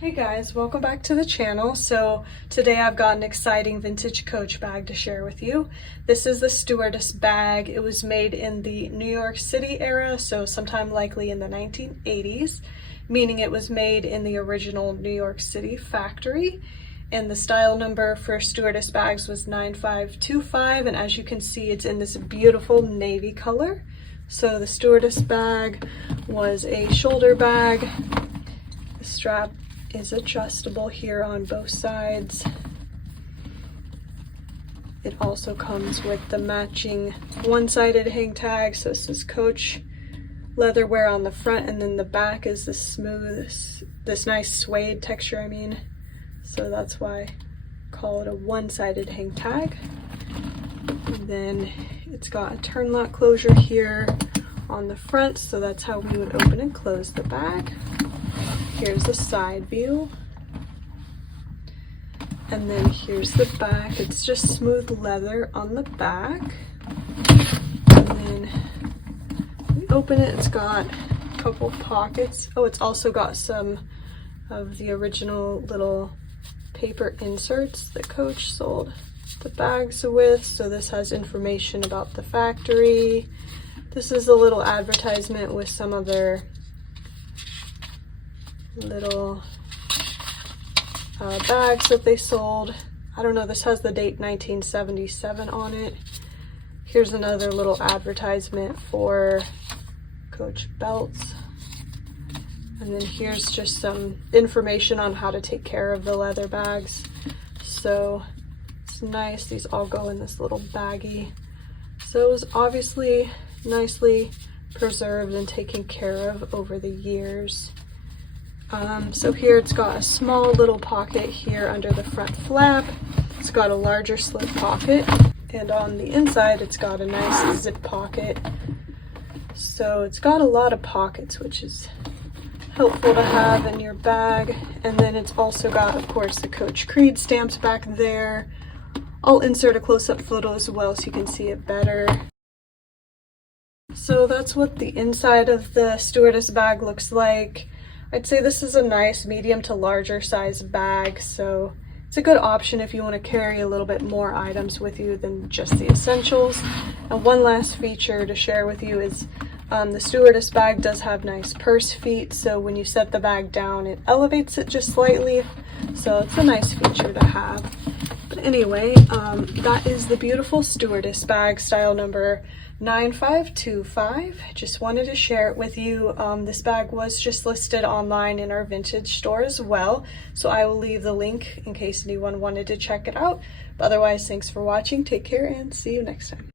Hey guys, welcome back to the channel. So today I've got an exciting vintage Coach bag to share with you. This is the Stewardess bag. It was made in the New York City era, so sometime likely in the 1980s, meaning it was made in the original New York City factory. And the style number for Stewardess bags was 9525, and as you can see, it's in this beautiful navy color. So the Stewardess bag was a shoulder bag. The strap is adjustable here on both sides. It also comes with the matching one-sided hang tag, so this is Coach leather wear on the front, and then the back is this smooth, this nice suede texture, so that's why I call it a one-sided hang tag. And then it's got a turn lock closure here on the front, so that's how we would open and close the bag. Here's the side view, and then here's the back. It's just smooth leather on the back, and then we open it. It's got a couple pockets. Oh, it's also got some of the original little paper inserts that Coach sold the bags with. So this has information about the factory. This is a little advertisement with some of their little bags that they sold. I don't know, this has the date 1977 on it. Here's another little advertisement for Coach belts. And then here's just some information on how to take care of the leather bags. So it's nice, these all go in this little baggie. So it was obviously nicely preserved and taken care of over the years. So here it's got a small little pocket here under the front flap. It's got a larger slip pocket, and on the inside it's got a nice zip pocket. So it's got a lot of pockets, which is helpful to have in your bag. And then it's also got, of course, the Coach Creed stamps back there. I'll insert a close-up photo as well so you can see it better. So that's what the inside of the Stewardess bag looks like. I'd say this is a nice medium to larger size bag, so it's a good option if you want to carry a little bit more items with you than just the essentials. And one last feature to share with you is the Stewardess bag does have nice purse feet, so when you set the bag down, it elevates it just slightly, so it's a nice feature to have. But anyway, that is the beautiful Stewardess bag, style number 9525. Just wanted to share it with you. This bag was just listed online in our vintage store as well, so I will leave the link in case anyone wanted to check it out. But otherwise, thanks for watching, take care, and see you next time.